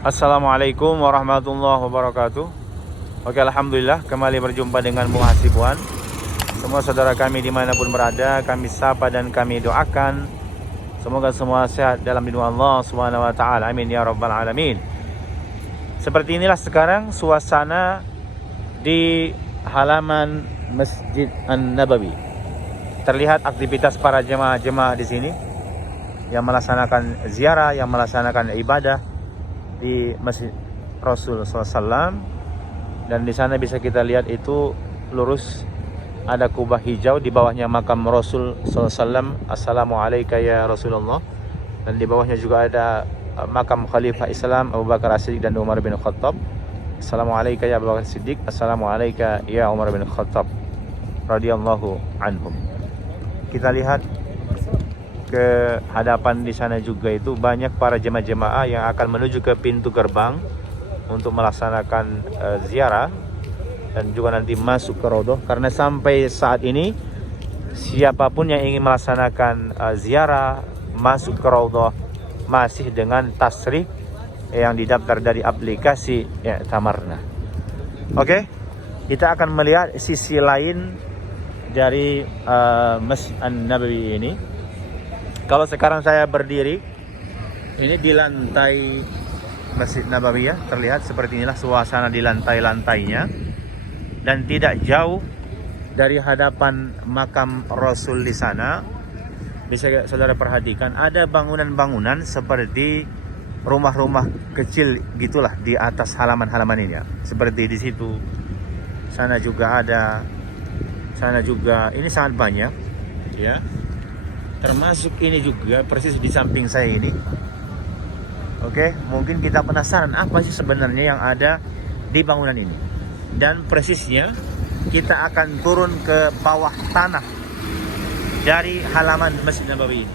Assalamualaikum warahmatullahi wabarakatuh. Oke, alhamdulillah kembali berjumpa dengan Muhasibuan. Semua saudara kami dimanapun berada, kami sapa dan kami doakan semoga semua sehat dalam lindungan Allah Subhanahu wa taala. Amin ya rabbal alamin. Seperti inilah sekarang suasana di halaman Masjid An-Nabawi. Terlihat aktivitas para jemaah-jemaah di sini yang melaksanakan ziarah, yang melaksanakan ibadah di Masjid Rasul SAW. Dan di sana bisa kita lihat itu lurus ada kubah hijau, di bawahnya makam Rasul SAW. Assalamualaikum ya Rasulullah. Dan di bawahnya juga ada makam Khalifah Islam Abu Bakar As-Siddiq dan Umar bin Khattab. Assalamualaikum ya Abu Bakar As-Siddiq. Assalamualaikum ya Umar bin Khattab radhiyallahu anhum. Kita lihat ke hadapan di sana juga itu banyak para jemaah-jemaah yang akan menuju ke pintu gerbang untuk melaksanakan ziarah dan juga nanti masuk ke Raudhah. Karena sampai saat ini siapapun yang ingin melaksanakan ziarah masuk ke Raudhah masih dengan tasrih yang didaftar dari aplikasi I'tamarna. Oke, kita akan melihat sisi lain dari Masjid An-Nabawi ini. Kalau sekarang saya berdiri ini di lantai Masjid Nabawi ya, terlihat seperti inilah suasana di lantai-lantainya. Dan tidak jauh dari hadapan makam Rasul di sana, bisa saudara perhatikan ada bangunan-bangunan seperti rumah-rumah kecil gitulah di atas halaman-halaman ini ya. Seperti di situ, sana juga ada, sana juga, ini sangat banyak ya. Termasuk ini juga persis di samping saya ini. Oke, mungkin kita penasaran apa sih sebenarnya yang ada di bangunan ini. Dan persisnya kita akan turun ke bawah tanah dari halaman Masjid Nabawi ini.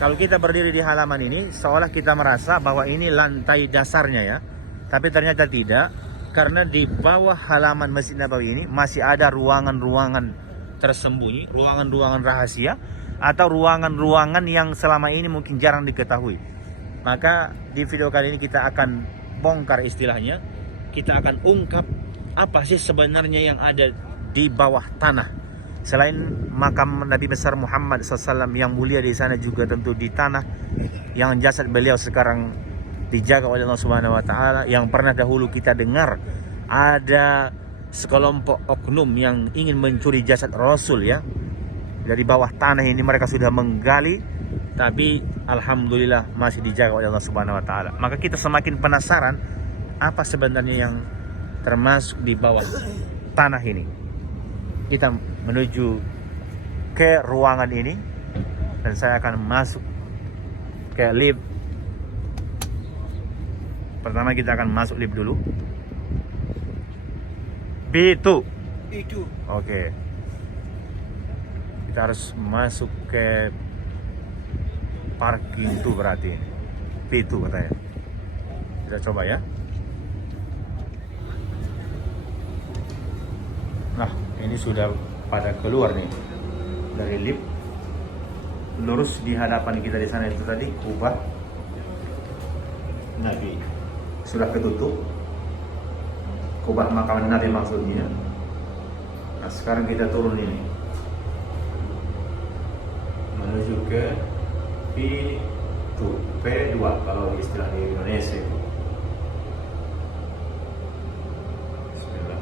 Kalau kita berdiri di halaman ini, seolah kita merasa bahwa ini lantai dasarnya ya. Tapi ternyata tidak, karena di bawah halaman Masjid Nabawi ini masih ada ruangan-ruangan tersembunyi, ruangan-ruangan rahasia, atau ruangan-ruangan yang selama ini mungkin jarang diketahui. Maka di video kali ini kita akan bongkar istilahnya. Kita akan ungkap apa sih sebenarnya yang ada di bawah tanah. Selain makam Nabi besar Muhammad SAW yang mulia di sana, juga tentu di tanah yang jasad beliau sekarang dijaga oleh Allah Subhanahu wa taala. Yang pernah dahulu kita dengar ada sekelompok oknum yang ingin mencuri jasad Rasul ya. Dari bawah tanah ini mereka sudah menggali, tapi alhamdulillah masih dijaga oleh Allah Subhanahu wa taala. Maka kita semakin penasaran apa sebenarnya yang termasuk di bawah tanah ini. Kita menuju ke ruangan ini dan saya akan masuk ke lift. Pertama kita akan masuk lift dulu. B2. Oke. Kita harus masuk ke parking tuh berarti. P2 katanya. Kita coba ya. Nah, ini sudah pada keluar nih dari lift. Lurus di hadapan kita di sana itu tadi kubah Nabi. Sudah ketutup. Kubah makam Nabi maksudnya. Nah, sekarang kita turun ini menuju ke P2 kalau istilah di Indonesia. Bismillah.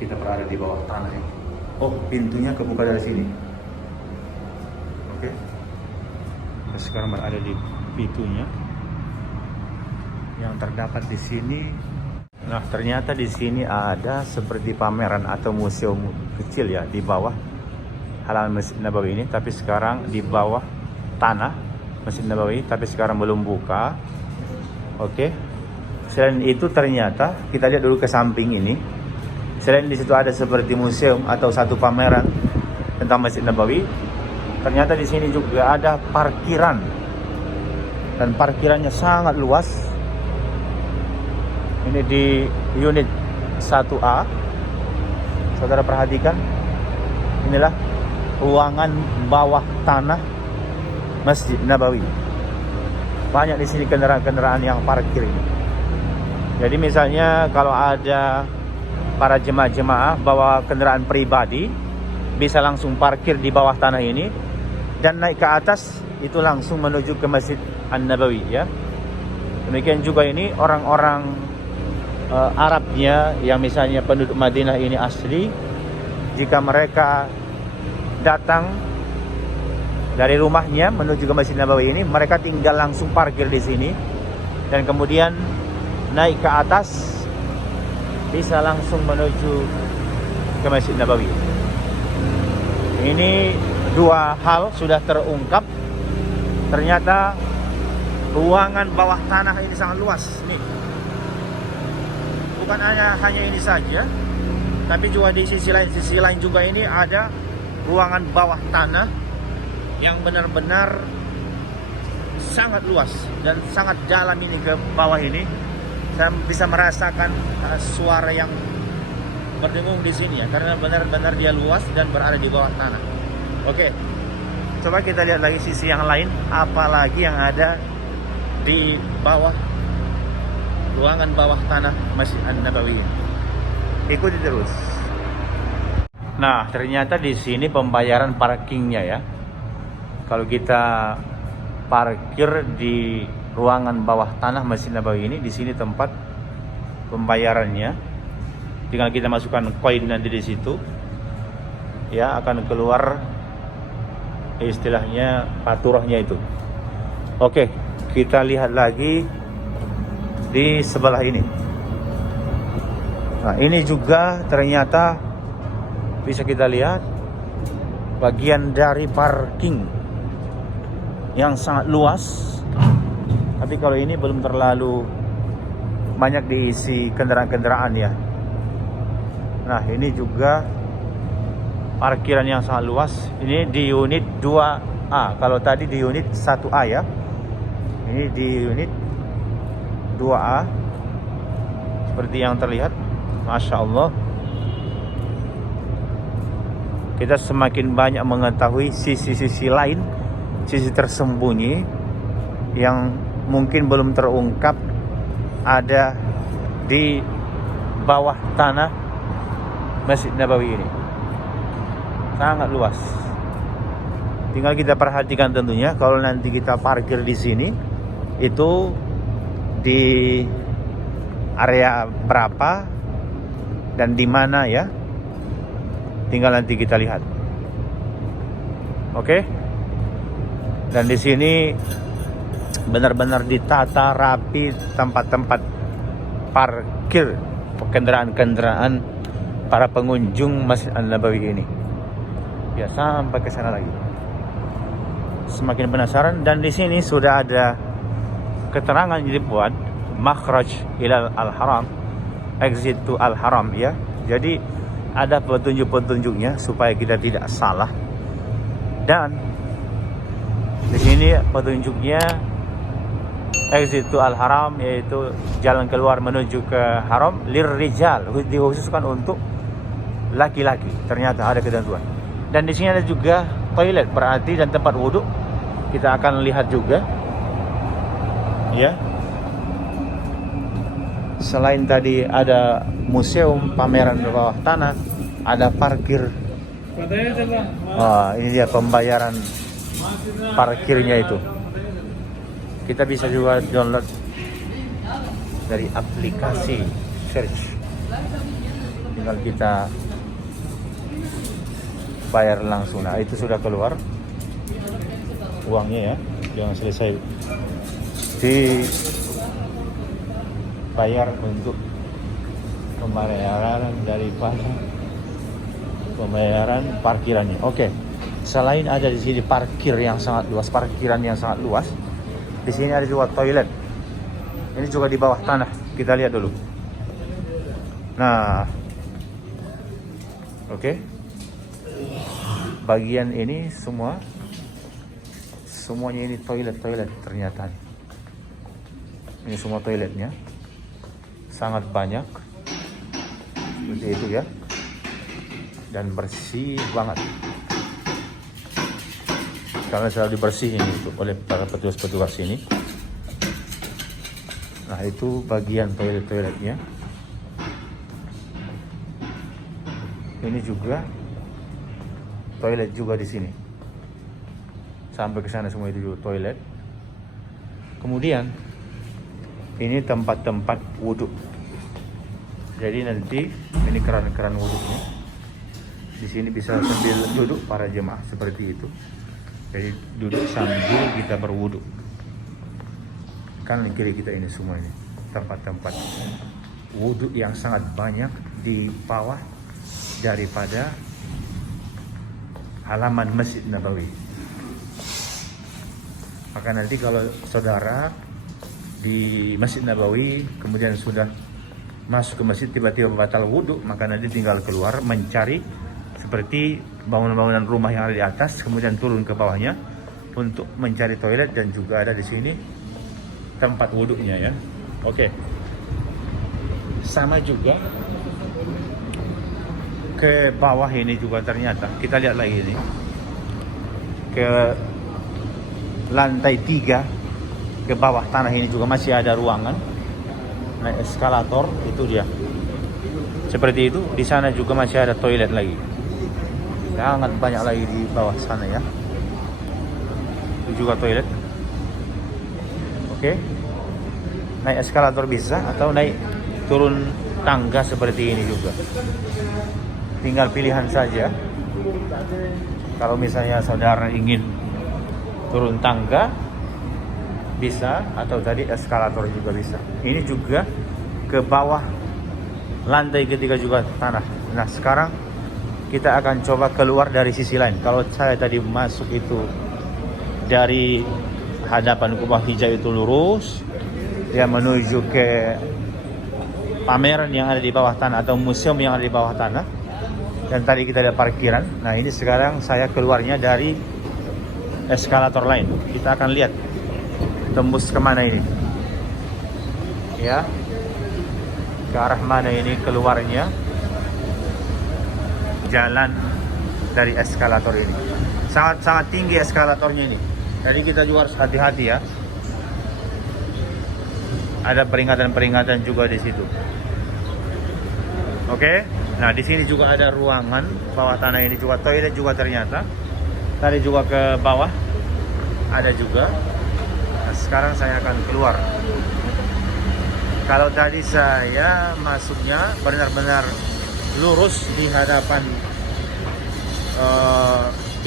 Kita berada di bawah tanah ini. Oh, pintunya kebuka dari sini. Oke. Kita sekarang berada di pintunya yang terdapat di sini. Nah, ternyata di sini ada seperti pameran atau museum kecil ya di bawah halaman Masjid Nabawi ini, tapi sekarang di bawah tanah Masjid Nabawi, tapi sekarang belum buka. Oke. Selain itu ternyata kita lihat dulu ke samping ini. Selain di situ ada seperti museum atau satu pameran tentang Masjid Nabawi, ternyata di sini juga ada parkiran. Dan parkirannya sangat luas. Ini di unit 1A. Saudara perhatikan. Inilah ruangan bawah tanah Masjid Nabawi. Banyak di sini kendaraan-kendaraan yang parkir ini. Jadi misalnya kalau ada para jemaah-jemaah bawa kendaraan pribadi, bisa langsung parkir di bawah tanah ini dan naik ke atas, itu langsung menuju ke Masjid An-Nabawi ya. Demikian juga ini orang-orang Arabnya yang misalnya penduduk Madinah ini asli, jika mereka datang dari rumahnya menuju ke Masjid Nabawi ini, mereka tinggal langsung parkir di sini dan kemudian naik ke atas, bisa langsung menuju ke Masjid Nabawi. Ini dua hal sudah terungkap. Ternyata ruangan bawah tanah ini sangat luas nih. Bukan hanya ini saja, tapi juga di sisi lain juga ini ada ruangan bawah tanah yang benar-benar sangat luas dan sangat dalam ini ke bawah ini. Saya bisa merasakan suara yang berdengung di sini ya, karena benar-benar dia luas dan berada di bawah tanah. Oke, coba kita lihat lagi sisi yang lain, apalagi yang ada di bawah ruangan bawah tanah Masjid An-Nabawi. Ikuti terus. Nah, ternyata di sini pembayaran parkingnya ya. Kalau kita parkir di ruangan bawah tanah Masjid Nabawi ini, di sini tempat pembayarannya. Tinggal kita masukkan koin nanti di situ, ya akan keluar istilahnya paturahnya itu. Oke, kita lihat lagi di sebelah ini. Nah, ini juga ternyata bisa kita lihat bagian dari parking yang sangat luas. Tapi kalau ini belum terlalu banyak diisi kendaraan-kendaraan ya. Nah, ini juga parkiran yang sangat luas. Ini di unit 2A. Kalau tadi di unit 1A ya. Ini di unit 2A. Seperti yang terlihat. Masya Allah. Kita semakin banyak mengetahui sisi-sisi lain, sisi tersembunyi yang mungkin belum terungkap ada di bawah tanah Masjid Nabawi ini. Sangat luas. Tinggal kita perhatikan tentunya kalau nanti kita parkir di sini, itu di area berapa dan di mana ya. Tinggal nanti kita lihat. Oke? Dan di sini benar-benar ditata rapi tempat-tempat parkir kendaraan-kendaraan para pengunjung Masjid An-Nabawi ini. Ya, sampai ke sana lagi. Semakin penasaran, dan di sini sudah ada keterangan yang dibuat makhraj ilal al-haram, exit to al-haram ya. Jadi ada petunjuk-petunjuknya supaya kita tidak salah. Dan di sini petunjuknya exit to al-haram, yaitu jalan keluar menuju ke haram lirrijal, dikhususkan untuk laki-laki. Ternyata ada ketentuan. Dan di sini ada juga toilet, berarti, dan tempat wudhu. Kita akan lihat juga. Ya. Selain tadi ada museum, pameran bawah tanah, ada parkir. Ini dia pembayaran parkirnya itu. Kita bisa juga download dari aplikasi search. Tinggal kita bayar langsung. Nah, itu sudah keluar uangnya ya, jangan selesai dibayar untuk pembayaran daripada pembayaran parkirannya. Oke. Selain ada di sini parkir yang sangat luas, parkiran yang sangat luas, di sini ada juga toilet. Ini juga di bawah tanah. Kita lihat dulu. Nah, oke. Bagian ini semuanya ini toilet ternyata. Ini semua toiletnya. Sangat banyak. Seperti itu ya. Dan bersih banget. Karena selalu dibersihin itu oleh para petugas-petugas ini. Nah, itu bagian toiletnya. Ini juga toilet juga di sini. Sampai ke sana semua itu juga toilet. Kemudian ini tempat-tempat wudhu. Jadi nanti ini keran-keran wudhunya. Di sini bisa sambil duduk para jemaah seperti itu. Jadi duduk sambil kita berwudhu. Kan kiri kita ini semua ini tempat-tempat wudhu yang sangat banyak di bawah daripada halaman Masjid Nabawi. Maka nanti kalau saudara di Masjid Nabawi kemudian sudah masuk ke masjid tiba-tiba batal wudhu, maka nanti tinggal keluar mencari seperti bangunan-bangunan rumah yang ada di atas, kemudian turun ke bawahnya untuk mencari toilet, dan juga ada di sini tempat wudhunya ya. Oke. Sama juga ke bawah ini juga ternyata kita lihat lagi ini ke lantai 3 ke bawah tanah ini juga masih ada ruangan naik eskalator, itu dia seperti itu. Di sana juga masih ada toilet lagi, sangat banyak lagi di bawah sana ya. Itu juga toilet. Oke, naik eskalator bisa atau naik turun tangga seperti ini juga. Tinggal pilihan saja. Kalau misalnya saudara ingin turun tangga bisa, atau tadi eskalator juga bisa. Ini juga ke bawah lantai ketiga juga tanah. Nah, sekarang kita akan coba keluar dari sisi lain. Kalau saya tadi masuk itu dari hadapan kubah hijau itu lurus, dia menuju ke pameran yang ada di bawah tanah atau museum yang ada di bawah tanah. Dan tadi kita ada parkiran. Nah, ini sekarang saya keluarnya dari eskalator lain. Kita akan lihat tembus kemana ini ya, ke arah mana ini keluarnya jalan dari eskalator ini. Sangat-sangat tinggi eskalatornya ini, jadi kita juga harus hati-hati ya. Ada peringatan-peringatan juga di situ. Oke. Nah, di sini juga ada ruangan bawah tanah ini juga toilet juga ternyata. Tadi juga ke bawah ada juga. Nah, sekarang saya akan keluar. Kalau tadi saya masuknya benar-benar lurus di hadapan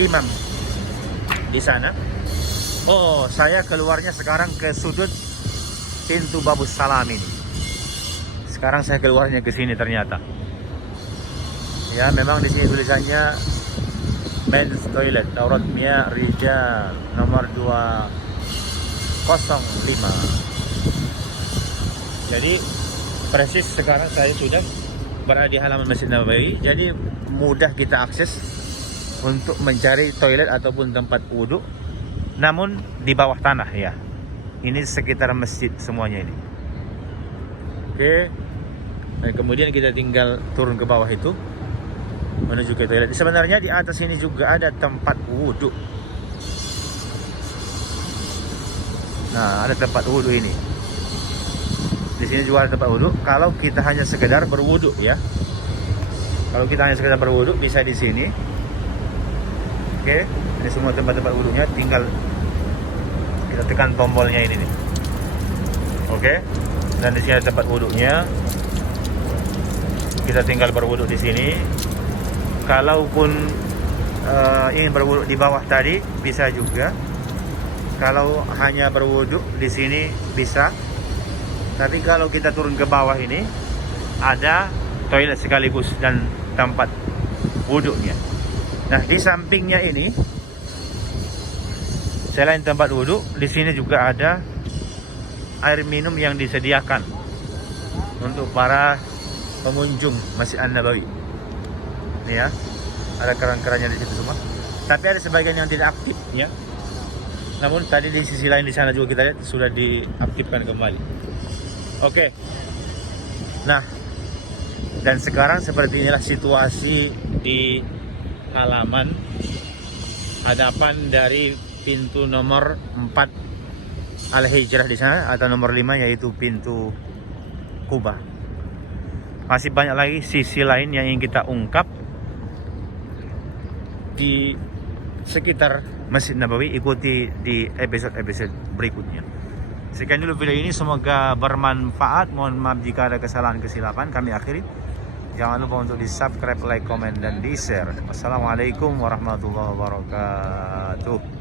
imam di sana. Oh, saya keluarnya sekarang ke sudut pintu Babus Salam ini. Sekarang saya keluarnya ke sini ternyata. Ya, memang di sini tulisannya men's toilet Daurat Mia Rijal nomor 205. Jadi persis sekarang saya sudah berada di halaman Masjid Nabawi. Jadi mudah kita akses untuk mencari toilet ataupun tempat wudhu, namun di bawah tanah ya. Ini sekitar masjid semuanya ini. Oke. Dan kemudian kita tinggal turun ke bawah itu menuju ke toilet. Sebenarnya di atas ini juga ada tempat wudhu. Nah, ada tempat wudhu ini. Di sini juga ada tempat wudhu. Kalau kita hanya sekedar berwudhu ya. Kalau kita hanya sekedar berwudhu bisa di sini. Oke, ini semua tempat-tempat wudhunya. Tinggal kita tekan tombolnya ini nih. Oke. Dan di sini ada tempat wudhunya. Kita tinggal berwudhu di sini. Kalaupun ingin berwudhu di bawah tadi bisa juga. Kalau hanya berwudhu di sini bisa. Tapi kalau kita turun ke bawah ini ada toilet sekaligus dan tempat wudhunya. Nah, di sampingnya ini selain tempat wudhu, di sini juga ada air minum yang disediakan untuk para pengunjung Masjid An-Nabawi. Nih ya, ada keran-kerannya di situ semua. Tapi ada sebagian yang tidak aktif ya. Namun tadi di sisi lain di sana juga kita lihat sudah diaktifkan kembali. Oke. Nah, dan sekarang seperti inilah situasi di halaman hadapan dari pintu nomor 4 Al-Hijrah di sana, atau nomor 5 yaitu pintu Kuba. Masih banyak lagi sisi lain yang ingin kita ungkap di sekitar Masjid Nabawi. Ikuti di episode-episode berikutnya. Sekian dulu video ini, semoga bermanfaat. Mohon maaf jika ada kesalahan kesilapan. Kami akhiri. Jangan lupa untuk di subscribe, like, komen, dan di share. Wassalamualaikum warahmatullahi wabarakatuh.